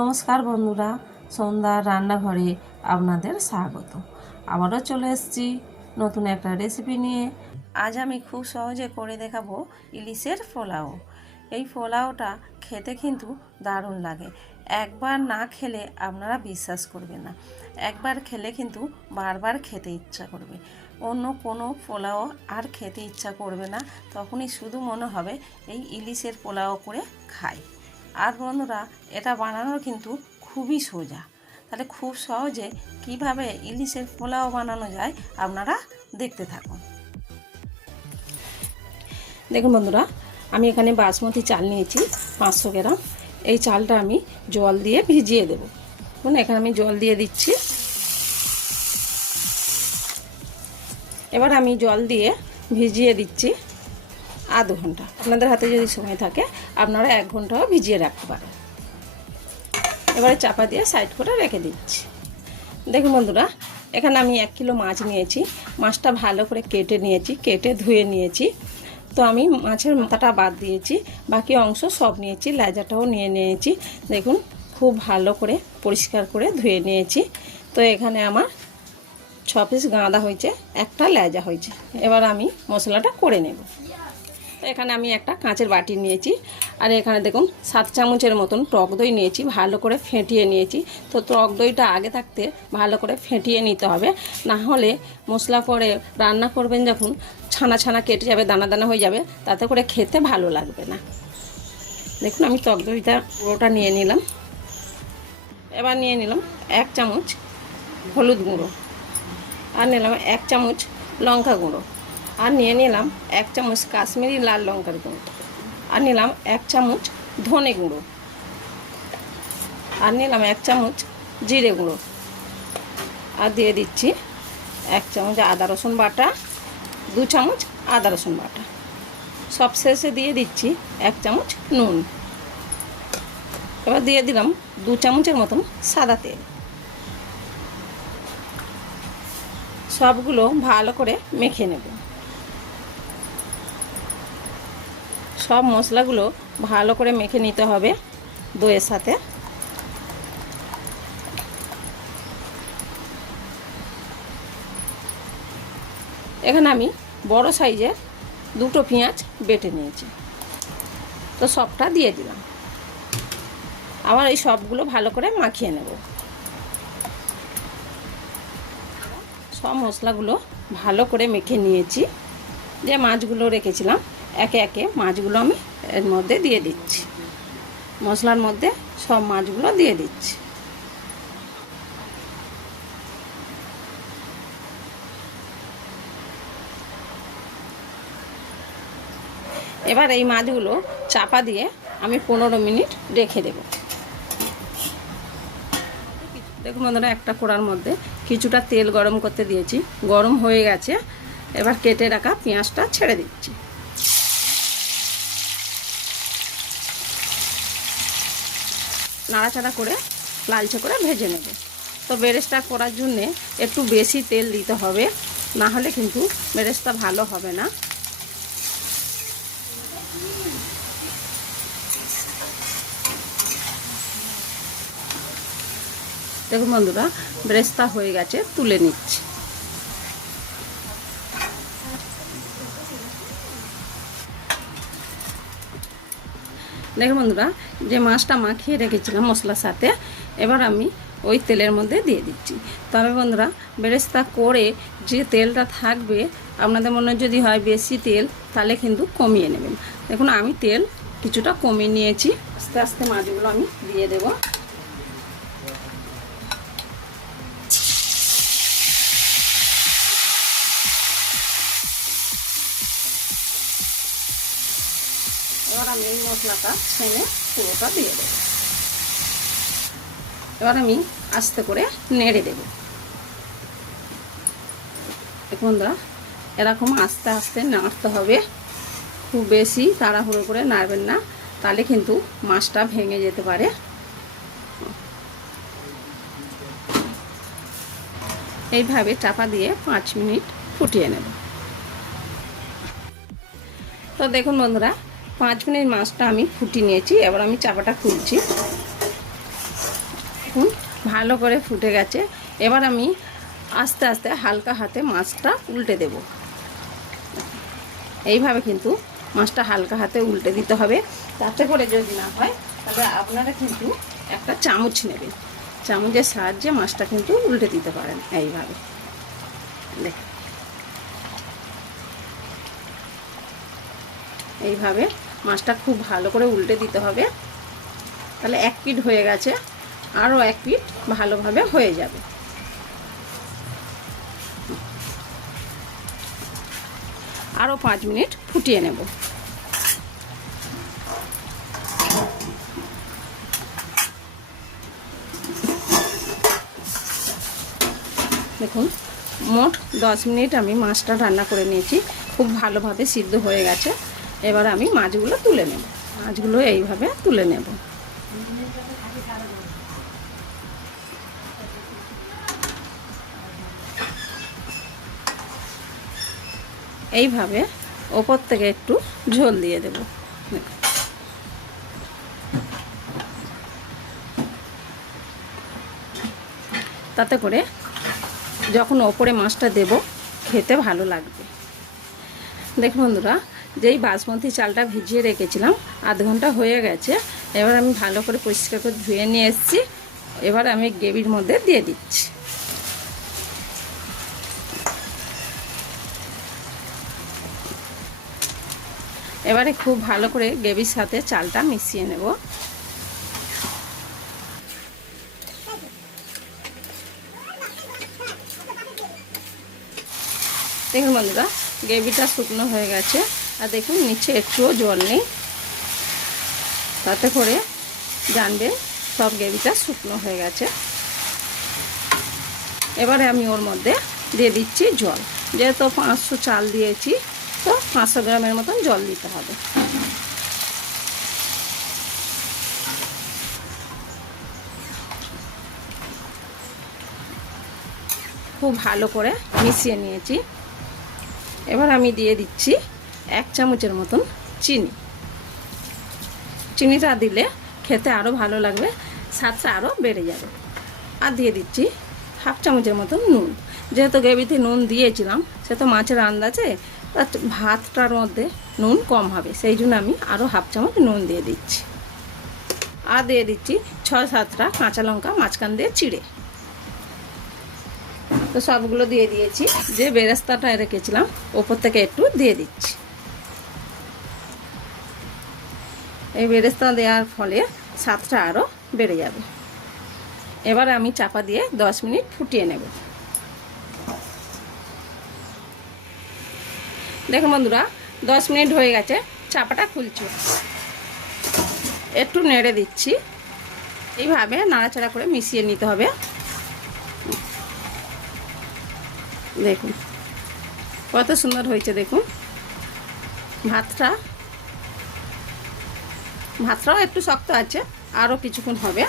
নমস্কার বন্ধুরা, সন্ধ্যার রান্নাঘরে আপনাদের স্বাগত। আবারও চলে এসেছি নতুন একটা রেসিপি নিয়ে। আজ আমি খুব সহজে করে দেখাবো ইলিশের পোলাও। এই পোলাওটা খেতে কিন্তু দারুণ লাগে। একবার না খেলে আপনারা বিশ্বাস করবেন না, একবার খেলে কিন্তু বারবার খেতে ইচ্ছা করবে। অন্য কোনো পোলাও আর খেতে ইচ্ছা করবে না, তখনই শুধু মনে হবে এই ইলিশের পোলাও করে খাই। আর বন্ধুরা, এটা বানানো কিন্তু খুবই সোজা। তাহলে খুব সহজে কিভাবে ইলিশের পোলাও বানানো যায় আপনারা দেখতে থাকুন। দেখুন বন্ধুরা, আমি এখানে বাসমতি চাল নিয়েছি 500 গ্রাম। এই চালটা আমি জল দিয়ে ভিজিয়ে দেবো। দেখুন এখানে আমি জল দিয়ে দিচ্ছি। এবার আমি জল দিয়ে ভিজিয়ে দিচ্ছি আধ ঘন্টা। আপনাদের হাতে যদি সময় থাকে আপনারা 1 ঘন্টাও ভিজিয়ে রাখতে পারেন। এবারে চাপা দিয়ে সাইড করে রেখে দিচ্ছি। দেখুন বন্ধুরা, এখানে আমি 1 কিলো মাছ নিয়েছি। মাছটা ভালো করে কেটে নিয়েছি, কেটে ধুয়ে নিয়েছি। তো আমি মাছের মাথাটা বাদ দিয়েছি, বাকি অংশ সব নিয়েছি, লেজাটাও নিয়ে নিয়েছি। দেখুন খুব ভালো করে পরিষ্কার করে ধুয়ে নিয়েছি। তো এখানে আমার 6 পিস গাঁদা হয়েছে, একটা লেজা হয়েছে। এবার আমি মশলাটা করে নেব। তো এখানে আমি একটা কাঁচের বাটি নিয়েছি, আর এখানে দেখুন 7 চামচের মতন টক দই নিয়েছি, ভালো করে ফেটিয়ে নিয়েছি। তো টক দইটা আগে থাকতে ভালো করে ফেটিয়ে নিতে হবে, না হলে মশলা করে রান্না করবেন যখন ছানা ছানা কেটে যাবে, দানা দানা হয়ে যাবে, তাতে করে খেতে ভালো লাগবে না। দেখুন আমি টক দইটা পুরোটা নিয়ে নিলাম। এবার নিয়ে নিলাম 1 চামচ হলুদ গুঁড়ো, আর নিলাম 1 চামচ লঙ্কা গুঁড়ো, আর নিয়ে নিলাম 1 চামচ কাশ্মীরি লাল লঙ্কার গুঁড়ো, আর নিলাম 1 চামচ ধনে গুঁড়ো, আর নিলাম 1 চামচ জিরে গুঁড়ো, আর দিয়ে দিচ্ছি 1 চামচ আদা রসুন বাটা, 2 চামচ আদা রসুন বাটা। সব শেষে দিয়ে দিচ্ছি 1 চামচ নুন। এবার দিয়ে দিলাম 2 চামচের মতন সাদা তেল। সবগুলো ভালো করে মেখে নেব। সব মশলাগুলো ভালো করে মেখে নিতে হবে দইয়ের সাথে। এখানে আমি বড় সাইজের 2টো পেঁয়াজ বেটে নিয়েছি, তো সবটা দিয়ে দিলাম। আবার এই সবগুলো ভালো করে মাখিয়ে নেব। সব মশলাগুলো ভালো করে মেখে নিয়েছি। যে মাছগুলো রেখেছিলাম একে একে মাছগুলো আমি এর মধ্যে দিয়ে দিচ্ছি। মশলার মধ্যে সব মাছগুলো দিয়ে দিচ্ছি। এবার এই মাছগুলো চাপা দিয়ে আমি 15 মিনিট রেখে দেব। দেখুন বন্ধুরা, একটা কড়ার মধ্যে কিছুটা তেল গরম করতে দিয়েছি, গরম হয়ে গেছে। এবার কেটে রাখা পেঁয়াজটা ছেড়ে দিচ্ছি। নাড়াচাড়া করে লালচে করে ভেজে নেব। তো বেরেস্তা করার জন্যে একটু বেশি তেল দিতে হবে, না হলে কিন্তু বেরেস্তা ভালো হবে না। দেখুন বন্ধুরা, বেরেস্তা হয়ে গেছে, তুলে নিচ্ছি। দেখুন বন্ধুরা, যে মাছটা মাখিয়ে রেখেছিলাম মশলার সাথে, এবার আমি ওই তেলের মধ্যে দিয়ে দিচ্ছি। তবে বন্ধুরা, বেরেস্তা করে যে তেলটা থাকবে, আপনাদের মনে যদি হয় বেশি তেল, তাহলে কিন্তু কমিয়ে নেবেন। দেখুন আমি তেল কিছুটা কমিয়ে নিয়েছি। আস্তে আস্তে মাছগুলো আমি দিয়ে দেব। এবার আমি এই মশলাটা ছেনে পুরোটা দিয়ে দেবো। এবার আমি আস্তে করে নেড়ে দেব। দেখুন বন্ধুরা, এরকম আস্তে আস্তে নাড়তে হবে, খুব বেশি তাড়াহুড়ো করে নাড়বেন না, তাহলে কিন্তু মাছটা ভেঙে যেতে পারে। এইভাবে চাপা দিয়ে 5 মিনিট ফুটিয়ে নেব। তো দেখুন বন্ধুরা, 5 মিনিট মাছটা আমি ফুটিয়ে নিয়েছি। এবার আমি চাপাটা খুলছি। ভালো করে ফুটে গেছে। এবার আমি আস্তে আস্তে হালকা হাতে মাছটা উল্টে দেব। এইভাবে কিন্তু মাছটা হালকা হাতে উল্টে দিতে হবে। তাতে করে যদি না হয় তাহলে আপনারা কিন্তু একটা চামচ নেবেন, চামচের সাহায্যে মাছটা কিন্তু উল্টে দিতে পারেন। এইভাবে দেখুন, এইভাবে মাছটা খুব ভালো করে উল্টে দিতে হবে। তাহলে এক পিঠ হয়ে গেছে, আরও এক পিঠ ভালোভাবে হয়ে যাবে। আরও 5 মিনিট ফুটিয়ে নেব। দেখুন, মোট 10 মিনিট আমি মাছটা রান্না করে নিয়েছি, খুব ভালোভাবে সিদ্ধ হয়ে গেছে। এবার আমি মাছগুলো তুলে নেব। মাছগুলো এইভাবে তুলে নেব। এইভাবে ওপর থেকে একটু ঝোল দিয়ে দেব। তাতে করে যখন ওপরে মাছটা দেব খেতে ভালো লাগবে। দেখুন বন্ধুরা, যেই বাসমতি চালটা ভিজিয়ে রেখেছিলাম আধ ঘন্টা হয়ে গেছে। এবার আমি ভালো করে পরিষ্কার করে ধুয়ে নিয়ে এসেছি। এবার আমি গ্রেভির মধ্যে দিয়ে দিচ্ছি। এবারে খুব ভালো করে গ্রেভির সাথে চালটা মিশিয়ে নেব। দেখুন বন্ধুরা, গ্রেভিটা শুকনো হয়ে গেছে। আর দেখুন নিচে একটুও জল নেই, তাতে করে জানবেন সব গ্রেভিটা শুকনো হয়ে গেছে। এবারে আমি ওর মধ্যে দিয়ে দিচ্ছি জল। যেহেতু 500 চাল দিয়েছি, তো 500 গ্রামের মতন জল দিতে হবে। খুব ভালো করে মিশিয়ে নিয়েছি। এবার আমি দিয়ে দিচ্ছি 1 চামচের মতন চিনি। চিনিটা দিলে খেতে আরও ভালো লাগবে, স্বাদটা আরও বেড়ে যাবে। আর দিয়ে দিচ্ছি 1/2 চামচের মতন নুন। যেহেতু গ্রেভিতে নুন দিয়েছিলাম, সে তো মাছের আন্দাজে ভাতটার মধ্যে নুন কম হবে, সেই জন্য আমি আরও 1/2 চামচ নুন দিয়ে দিচ্ছি। আর দিয়ে দিচ্ছি 6-7টা কাঁচা লঙ্কা মাঝখান দিয়ে চিড়ে। তো সবগুলো দিয়ে দিয়েছি। যে বেরেস্তাটা রেখেছিলাম ওপর থেকে একটু দিয়ে দিচ্ছি। এই বেরেস্তা দেওয়ার ফলে স্বাদটা আরও বেড়ে যাবে। এবার আমি চাপা দিয়ে 10 মিনিট ফুটিয়ে নেব। দেখুন বন্ধুরা, 10 মিনিট হয়ে গেছে, চাপাটা খুলছি। একটু নেড়ে দিচ্ছি। এইভাবে নাড়াচাড়া করে মিশিয়ে নিতে হবে। দেখুন কত সুন্দর হয়েছে। দেখুন ভাতটাও একটু শক্ত আছে, আরও কিছুক্ষণ হবে।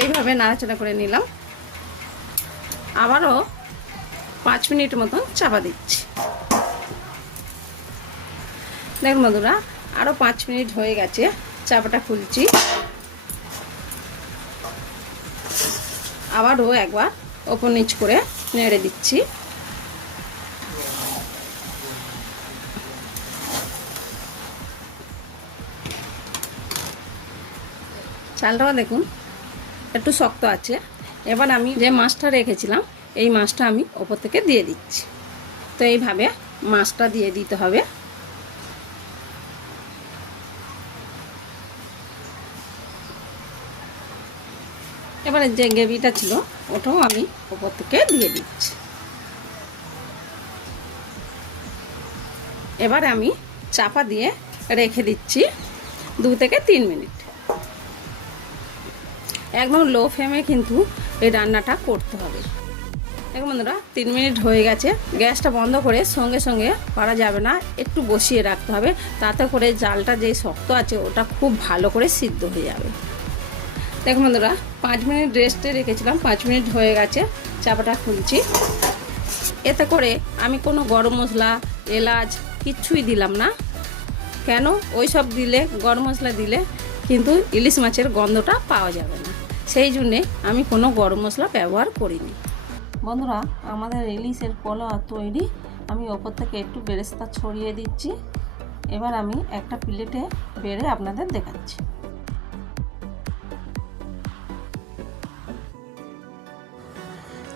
এইভাবে নাড়াচাড়া করে নিলাম। আবারও 5 মিনিট মতন চাপা দিচ্ছি। দেখুন বন্ধুরা, আরও 5 মিনিট হয়ে গেছে, চাপাটা খুলছি। আবারও একবার ওপর নিচ করে নেড়ে দিচ্ছি। চালটাও দেখুন একটু শক্ত আছে। এবার আমি যে মাছটা রেখেছিলাম এই মাছটা আমি ওপর থেকে দিয়ে দিচ্ছি। তো এইভাবে মাছটা দিয়ে দিতে হবে। এবারে যে গ্রেভিটা ছিল ওটাও আমি ওপর থেকে দিয়ে দিচ্ছি। এবারে আমি চাপা দিয়ে রেখে দিচ্ছি 2 থেকে 3 মিনিট। একদম লো ফ্লেমে কিন্তু এই রান্নাটা করতে হবে। দেখুন বন্ধুরা, 3 মিনিট হয়ে গেছে। গ্যাসটা বন্ধ করে সঙ্গে সঙ্গে করা যাবে না, একটু বসিয়ে রাখতে হবে। তাতে করে জালটা যেই শক্ত আছে ওটা খুব ভালো করে সিদ্ধ হয়ে যাবে। দেখুন বন্ধুরা, 5 মিনিট রেস্টে রেখেছিলাম, 5 মিনিট হয়ে গেছে। চাপাটা খুলছি। এতে করে আমি কোনো গরম মশলা, এলাচ কিচ্ছুই দিলাম না। কেন? ওই সব দিলে, গরম মশলা দিলে কিন্তু ইলিশ মাছের গন্ধটা পাওয়া যাবে না। সেই জন্যে আমি কোনো গরম মশলা ব্যবহার করিনি। বন্ধুরা, আমাদের ইলিশের পোলাও তৈরি। আমি ওপর থেকে একটু বেরেস্তা ছড়িয়ে দিচ্ছি। এবার আমি একটা প্লেটে বেড়ে আপনাদের দেখাচ্ছি।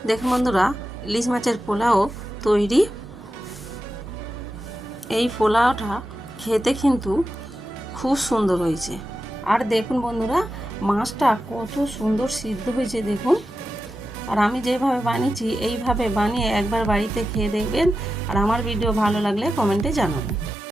দেখুন বন্ধুরা, ইলিশ মাছের পোলাও তৈরি। এই পোলাওটা খেতে কিন্তু খুব সুন্দর হয়েছে। আর দেখুন বন্ধুরা, মাছটা কত সুন্দর সিদ্ধ হয়েছে দেখুন। আর আমি যেভাবে বানিয়েছি এইভাবে বানিয়ে একবার বাড়িতে খেয়ে দেখবেন। আর আমার ভিডিও ভালো লাগলে কমেন্টে জানাবেন।